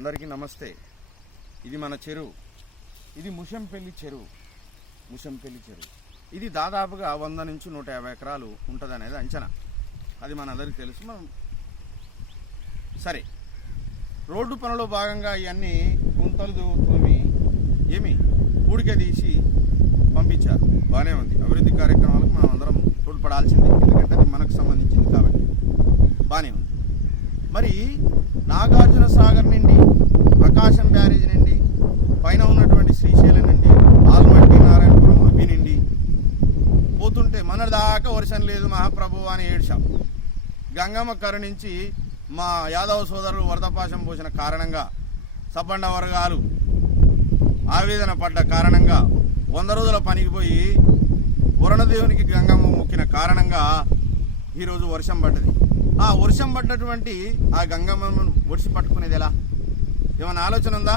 అందరికీ నమస్తే. ఇది మన చెరువు. ఇది ముషంపల్లి చెరువు. ఇది దాదాపుగా 100 నుంచి 150 ఎకరాలు ఉంటుందనేది అంచనా. అది మనందరికీ తెలుసు. మనం సరే, రోడ్డు పనులో భాగంగా ఇవన్నీ గుంతలు తోమి పూడిక తీసి పంపించారు. బాగానే ఉంది. అభివృద్ధి కార్యక్రమాలకు మనం అందరం తోడ్పడాల్సిందే, ఎందుకంటే అది మనకు సంబంధించింది కాబట్టి. బాగానే ఉంది. మరి నాగార్జున సాగర్ నుండి, ప్రకాశం బ్యారేజ్ నుండి, పైన ఉన్నటువంటి శ్రీశైలం నుండి, ఆల్మట్టి, నారాయణపురం, అవి నుండి పోతుంటే మన దాకా వర్షం లేదు మహాప్రభు అని ఏడ్చాం. గంగమ్మ కరుణించి మా యాదవ సోదరులు వరదపాశం పోసిన కారణంగా, సబ్బండ వర్గాలు ఆవేదన పడ్డ కారణంగా 100 రోజుల పనికి పోయి వరుణదేవునికి గంగమ్మ మొక్కిన కారణంగా ఈరోజు వర్షం పడ్డది. ఆ వర్షం పడ్డటువంటి ఆ గంగమ్మను ఒడిసి పట్టుకునేది ఎలా? ఏమైనా ఆలోచన ఉందా?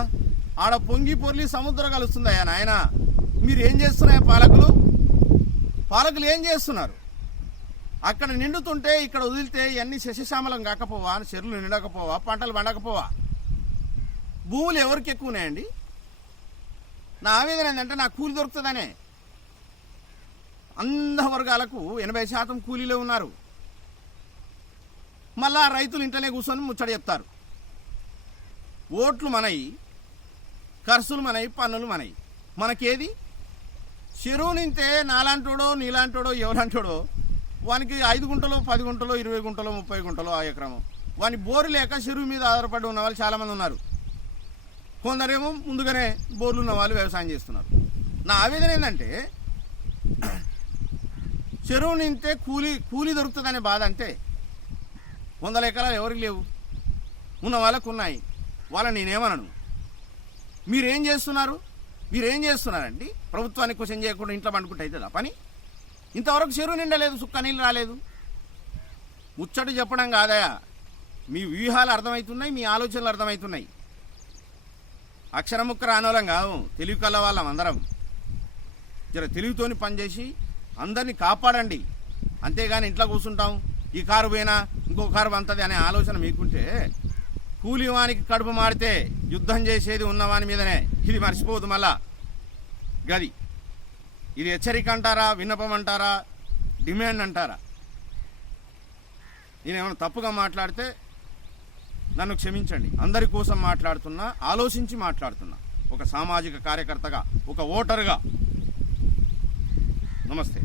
ఆడ పొంగి పొర్లి సముద్రం కలుస్తుందయ్యా నాయన. మీరు ఏం చేస్తున్నాయా పాలకులు ఏం చేస్తున్నారు? అక్కడ నిండుతుంటే ఇక్కడ వదిలితే ఇవన్నీ శశశ్యామలం కాకపోవా? చెరువులు నిండకపోవా? పంటలు పండకపోవా? భూములు ఎవరికి ఎక్కువ ఉన్నాయండి? నా ఆవేదన ఏంటంటే నాకు కూలి దొరుకుతుందనే. అందరి వర్గాలకు 80% కూలీలో ఉన్నారు. మళ్ళా రైతులు ఇంటనే కూర్చొని ముచ్చట చెప్తారు. ఓట్లు మనయి, ఖర్చులు మనయి, పన్నులు మనయి. మనకేది? చెరువు నింతే నాలాంటోడో నీలాంటోడో ఎవరంటోడో వానికి 5 గుంటలో 10 గుంటలో 20 గుంటలో 30 గుంటలో ఆ ఎకరము. వాని బోరు లేక చెరువు మీద ఆధారపడి ఉన్న వాళ్ళు చాలామంది ఉన్నారు. కొందరేమో ముందుగానే బోర్లు ఉన్న వాళ్ళు వ్యవసాయం చేస్తున్నారు. నా ఆవేదన ఏంటంటే చెరువు నింతే కూలి దొరుకుతుందనే బాధ. అంతే. 100 ఎకరాలు ఎవరికి లేవు, ఉన్న వాళ్ళకు ఉన్నాయి. వాళ్ళని నేనేమనను. మీరేం చేస్తున్నారండి? ప్రభుత్వానికి క్వశ్చన్ చేయకుండా ఇంట్లో పండుకుంటే అవుతుందా పని? ఇంతవరకు చెరువు నిండలేదు, సుక్క నీళ్ళు రాలేదు. ముచ్చట చెప్పడం కాదయా, మీ వ్యూహాలు అర్థమవుతున్నాయి, మీ ఆలోచనలు అర్థమవుతున్నాయి. అక్షరముక్క రానోళ్ళం కాదు, తెలివి కల వాళ్ళం అందరం. జర తెలివితోని పనిచేసి అందరినీ కాపాడండి. అంతేగాని ఇంట్లో కూర్చుంటాం, ఈ కారు పోయినా ఇంకో కారు వంతది అనే ఆలోచన మీకుంటే కూలివానికి కడుపు మాడితే యుద్ధం చేసేది ఉన్నవాని మీదనే. ఇది మర్చిపోదు మళ్ళా. గది ఇది హెచ్చరిక అంటారా, విన్నపం అంటారా, డిమాండ్ అంటారా? నేనేమైనా తప్పుగా మాట్లాడితే నన్ను క్షమించండి. అందరి కోసం మాట్లాడుతున్నా, ఆలోచించి మాట్లాడుతున్నా. ఒక సామాజిక కార్యకర్తగా, ఒక ఓటరుగా. నమస్తే.